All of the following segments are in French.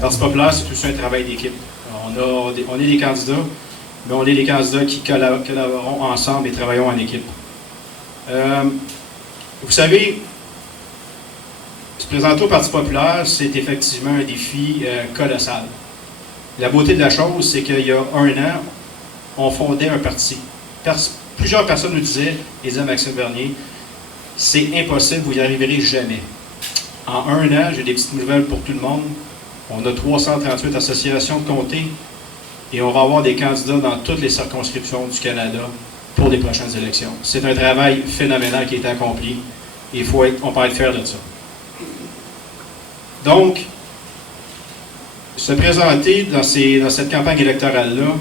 Parti populaire, c'est aussi un travail d'équipe. On est des candidats, mais on est des candidats qui collaboreront ensemble et travaillons en équipe. Vous savez, se présenter au Parti populaire, c'est effectivement un défi colossal. La beauté de la chose, c'est qu'il y a 1 an, on fondait un parti. Plusieurs personnes nous disaient, et disaient Maxime Bernier, c'est impossible, vous n'y arriverez jamais. En 1 an, j'ai des petites nouvelles pour tout le monde. On a 338 associations de comtés et on va avoir des candidats dans toutes les circonscriptions du Canada pour les prochaines élections. C'est un travail phénoménal qui a été accompli et on peut être fiers de ça. Donc, se présenter dans cette campagne électorale-là,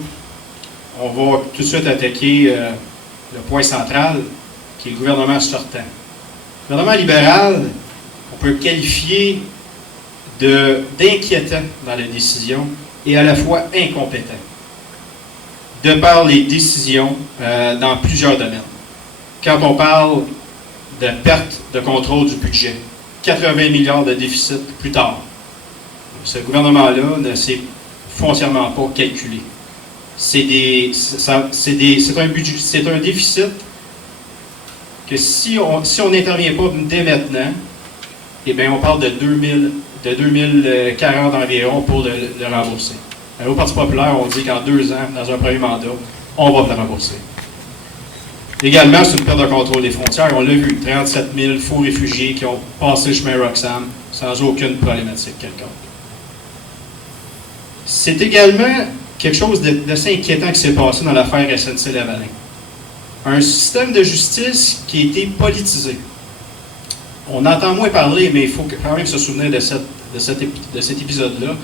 on va tout de suite attaquer le point central, qui est le gouvernement sortant. Le gouvernement libéral, on peut le qualifier d'inquiétant dans les décisions et à la fois incompétent, de par les décisions dans plusieurs domaines. Quand on parle de perte de contrôle du budget, 80 milliards de déficit plus tard, ce gouvernement-là ne s'est foncièrement pas calculé. C'est un déficit que si on n'intervient pas dès maintenant, eh bien, on parle de 2040 environ pour le rembourser. Au Parti populaire, on dit qu'en 2 ans, dans un premier mandat, on va le rembourser. Également, c'est une perte de contrôle des frontières. On l'a vu, 37 000 faux réfugiés qui ont passé le chemin Roxham sans aucune problématique quelconque. C'est également quelque chose d'assez inquiétant qui s'est passé dans l'affaire SNC-Lavalin. Un système de justice qui a été politisé. On entend moins parler, mais il faut quand même se souvenir de cet épisode-là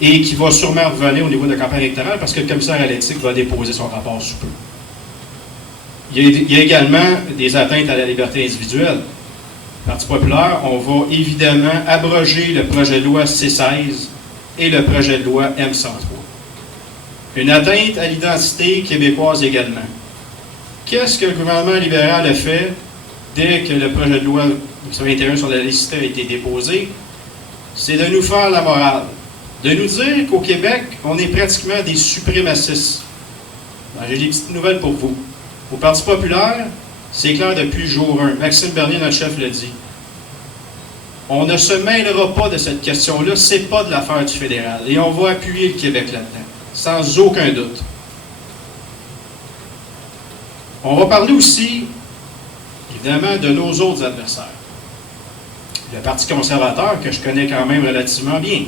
et qui va sûrement revenir au niveau de la campagne électorale parce que le commissaire à l'éthique va déposer son rapport sous peu. Il y a également des atteintes à la liberté individuelle. Parti populaire, on va évidemment abroger le projet de loi C-16 et le projet de loi M-103. Une atteinte à l'identité québécoise également. Qu'est-ce que le gouvernement libéral a fait dès que le projet de loi 21 sur la laïcité a été déposé? C'est de nous faire la morale. De nous dire qu'au Québec, on est pratiquement des suprémacistes. Ben, j'ai des petites nouvelles pour vous. Au Parti populaire, c'est clair depuis le jour 1. Maxime Bernier, notre chef, l'a dit. On ne se mêlera pas de cette question-là, c'est pas de l'affaire du fédéral. Et on va appuyer le Québec là-dedans, sans aucun doute. On va parler aussi, évidemment, de nos autres adversaires. Le Parti conservateur, que je connais quand même relativement bien,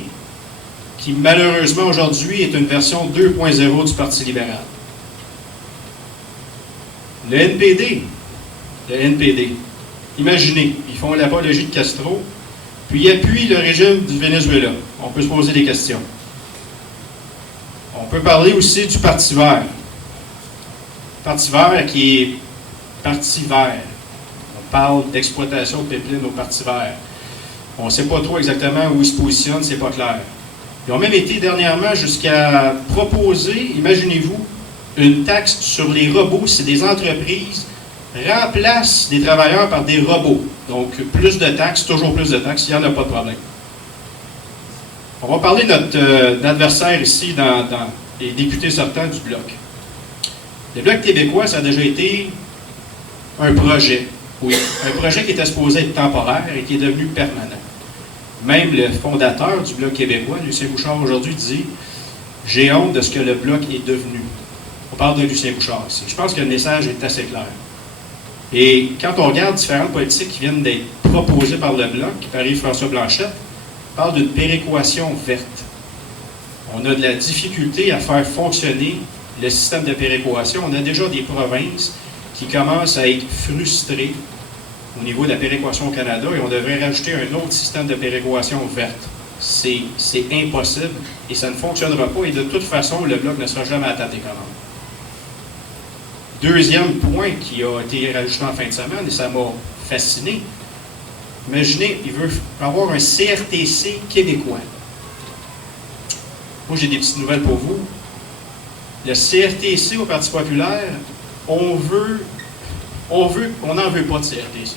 qui malheureusement aujourd'hui est une version 2.0 du Parti libéral. Le NPD. Imaginez, ils font l'apologie de Castro, puis ils appuient le régime du Venezuela. On peut se poser des questions. On peut parler aussi du Parti vert. Parti vert qui est Parti vert. On parle d'exploitation de pipeline au Parti vert. On ne sait pas trop exactement où ils se positionnent, c'est pas clair. Ils ont même été dernièrement jusqu'à proposer, imaginez-vous, une taxe sur les robots si des entreprises remplacent des travailleurs par des robots. Donc, plus de taxes, toujours plus de taxes, il n'y en a pas de problème. On va parler de notre adversaire ici dans les députés sortants du Bloc. Le Bloc québécois, ça a déjà été un projet, oui, un projet qui était supposé être temporaire et qui est devenu permanent. Même le fondateur du Bloc québécois, Lucien Bouchard, aujourd'hui dit « J'ai honte de ce que le Bloc est devenu ». On parle de Lucien Bouchard ici. Je pense que le message est assez clair. Et quand on regarde différentes politiques qui viennent d'être proposées par le Bloc, par Yves-François Blanchette, on parle d'une péréquation verte. On a de la difficulté à faire fonctionner le système de péréquation. On a déjà des provinces qui commencent à être frustrées au niveau de la péréquation au Canada et on devrait rajouter un autre système de péréquation verte. C'est impossible et ça ne fonctionnera pas et de toute façon, le Bloc ne sera jamais à tâte économe. Deuxième point qui a été rajouté en fin de semaine, et ça m'a fasciné, imaginez, il veut avoir un CRTC québécois. Moi, j'ai des petites nouvelles pour vous. Le CRTC au Parti populaire, on n'en veut pas de CRTC.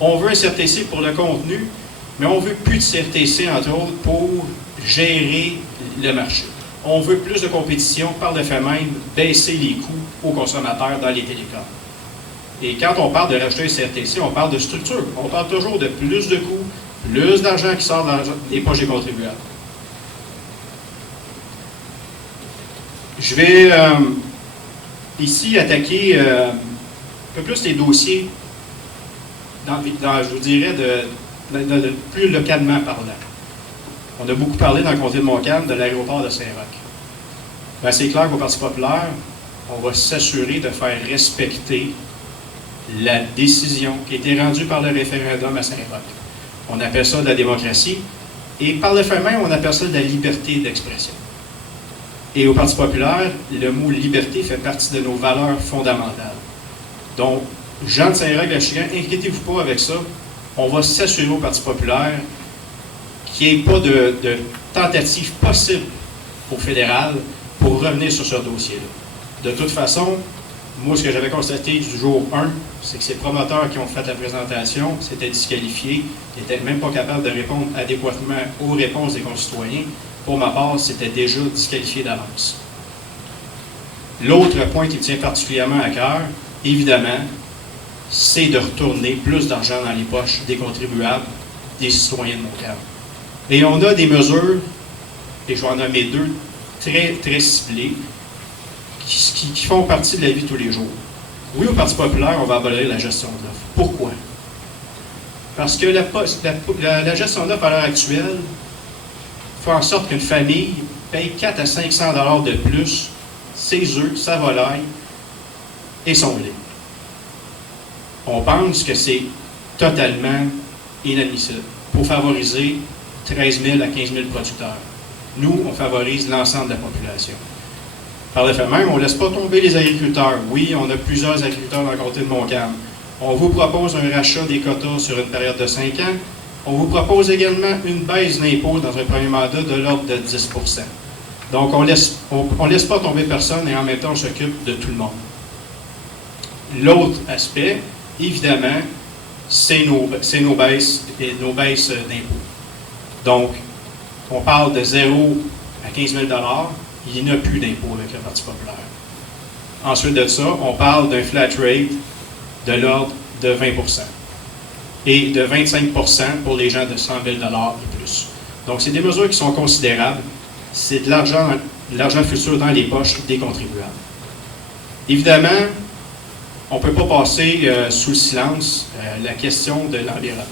On veut un CRTC pour le contenu Mais on ne veut plus de CRTC, entre autres, pour gérer le marché. On veut plus de compétition, par le fait même, baisser les coûts aux consommateurs dans les télécoms. Et quand on parle de rajouter un CRTC, on parle de structure. On parle toujours de plus de coûts, plus d'argent qui sort des poches des contribuables. Je vais ici attaquer un peu plus les dossiers, je vous dirais, de plus localement parlant. On a beaucoup parlé dans le comté de Montcalm de l'aéroport de Saint-Roch. Ben, c'est clair qu'au Parti populaire, on va s'assurer de faire respecter la décision qui a été rendue par le référendum à Saint-Roch. On appelle ça de la démocratie, et par le fait même, on appelle ça de la liberté d'expression. Et au Parti populaire, le mot liberté fait partie de nos valeurs fondamentales. Donc, Jean de Saint-Roch-Lachigan, inquiétez-vous pas avec ça. On va s'assurer au Parti populaire qu'il n'y ait pas de tentative possible au fédéral pour revenir sur ce dossier-là. De toute façon, moi, ce que j'avais constaté du jour 1, c'est que ces promoteurs qui ont fait la présentation s'étaient disqualifiés, ils n'étaient même pas capables de répondre adéquatement aux réponses des concitoyens. Pour ma part, c'était déjà disqualifié d'avance. L'autre point qui me tient particulièrement à cœur, évidemment, c'est de retourner plus d'argent dans les poches des contribuables, des citoyens de Montcalm. Et on a des mesures, et je vais en nommer deux, très, très ciblées, qui font partie de la vie de tous les jours. Oui, au Parti populaire, on va abolir la gestion de l'offre. Pourquoi? Parce que la gestion de l'offre à l'heure actuelle fait en sorte qu'une famille paye 400 à 500 $ de plus ses œufs, sa volaille et son lait. On pense que c'est totalement inadmissible pour favoriser 13 000 à 15 000 producteurs. Nous, on favorise l'ensemble de la population. Par le fait même, on ne laisse pas tomber les agriculteurs. Oui, on a plusieurs agriculteurs dans le comté de Montcalm. On vous propose un rachat des quotas sur une période de 5 ans. On vous propose également une baisse d'impôts dans un premier mandat de l'ordre de 10 %. Donc, on laisse pas tomber personne et en même temps, on s'occupe de tout le monde. L'autre aspect, évidemment, c'est nos baisses d'impôts. Donc, on parle de 0 à 15 000 $, il n'y a plus d'impôts avec le Parti populaire. Ensuite de ça, on parle d'un flat rate de l'ordre de 20 % et de 25 % pour les gens de 100 000 $ et plus. Donc, c'est des mesures qui sont considérables. C'est de l'argent futur dans les poches des contribuables. Évidemment, on ne peut pas passer sous le silence la question de l'environnement.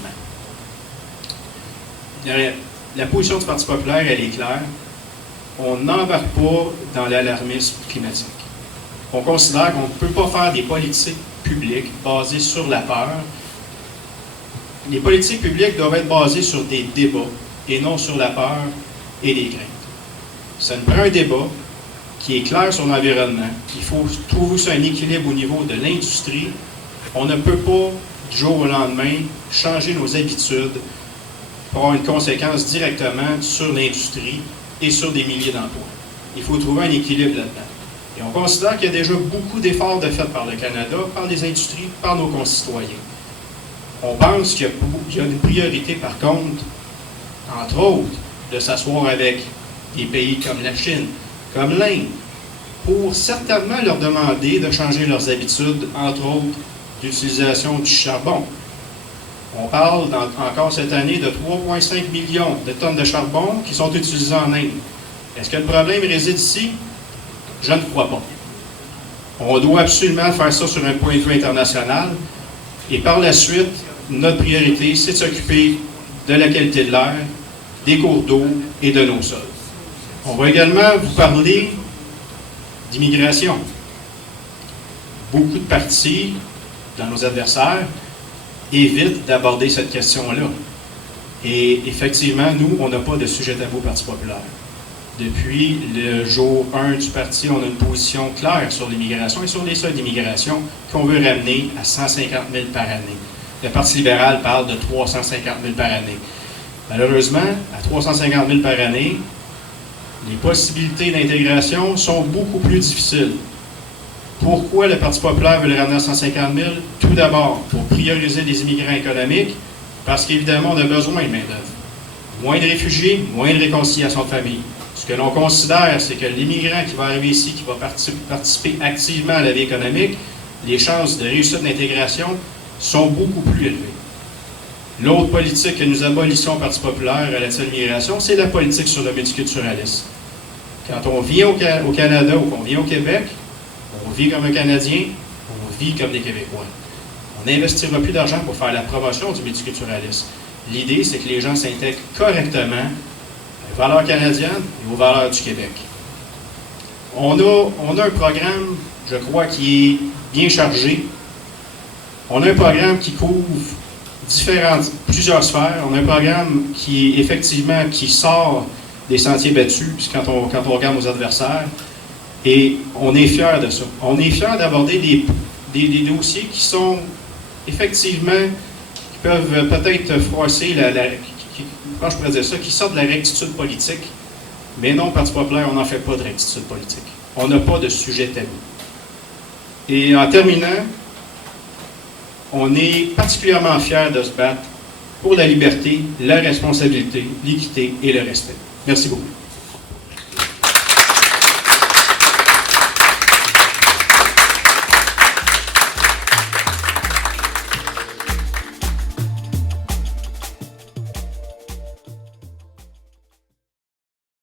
La position du Parti populaire, elle est claire. On n'embarque pas dans l'alarmisme climatique. On considère qu'on ne peut pas faire des politiques publiques basées sur la peur. Les politiques publiques doivent être basées sur des débats et non sur la peur et les craintes. Ça nous prend un débat qui est clair sur l'environnement. Il faut trouver un équilibre au niveau de l'industrie. On ne peut pas, du jour au lendemain, changer nos habitudes pour avoir une conséquence directement sur l'industrie et sur des milliers d'emplois. Il faut trouver un équilibre là-dedans. Et on considère qu'il y a déjà beaucoup d'efforts de fait par le Canada, par les industries, par nos concitoyens. On pense qu'il y a une priorité, par contre, entre autres, de s'asseoir avec des pays comme la Chine, comme l'Inde, pour certainement leur demander de changer leurs habitudes, entre autres, d'utilisation du charbon. On parle encore cette année de 3,5 millions de tonnes de charbon qui sont utilisées en Inde. Est-ce que le problème réside ici? Je ne crois pas. On doit absolument faire ça sur un point de vue international. Et par la suite, notre priorité, c'est de s'occuper de la qualité de l'air, des cours d'eau et de nos sols. On va également vous parler d'immigration. Beaucoup de partis, dans nos adversaires, évitent d'aborder cette question-là. Et effectivement, nous, on n'a pas de sujet tabou au Parti populaire. Depuis le jour 1 du parti, on a une position claire sur l'immigration et sur les seuils d'immigration qu'on veut ramener à 150 000 par année. Le Parti libéral parle de 350 000 par année. Malheureusement, à 350 000 par année, les possibilités d'intégration sont beaucoup plus difficiles. Pourquoi le Parti populaire veut le ramener à 150 000? Tout d'abord, pour prioriser les immigrants économiques Parce qu'évidemment, on a besoin de main-d'œuvre. Moins de réfugiés, moins de réconciliation de famille. Ce que l'on considère, c'est que l'immigrant qui va arriver ici, qui va participer activement à la vie économique, les chances de réussite d'intégration sont beaucoup plus élevées. L'autre politique que nous abolissons au Parti populaire relative à l'immigration, c'est la politique sur le multiculturalisme. Quand on vit au Canada ou qu'on vit au Québec, on vit comme un Canadien, on vit comme des Québécois. On n'investira plus d'argent pour faire la promotion du multiculturalisme. L'idée, c'est que les gens s'intègrent correctement aux valeurs canadiennes et aux valeurs du Québec. On a un programme, je crois, qui est bien chargé. On a un programme qui couvre plusieurs sphères. On a un programme qui sort des sentiers battus quand on regarde nos adversaires. Et on est fiers de ça. On est fiers d'aborder des dossiers qui sont effectivement, qui peuvent peut-être froisser comment je pourrais dire ça, qui sortent de la rectitude politique. Mais non, Parti populaire, on n'en fait pas de rectitude politique. On n'a pas de sujet tabou. Et en terminant, on est particulièrement fiers de se battre pour la liberté, la responsabilité, l'équité et le respect. Merci beaucoup.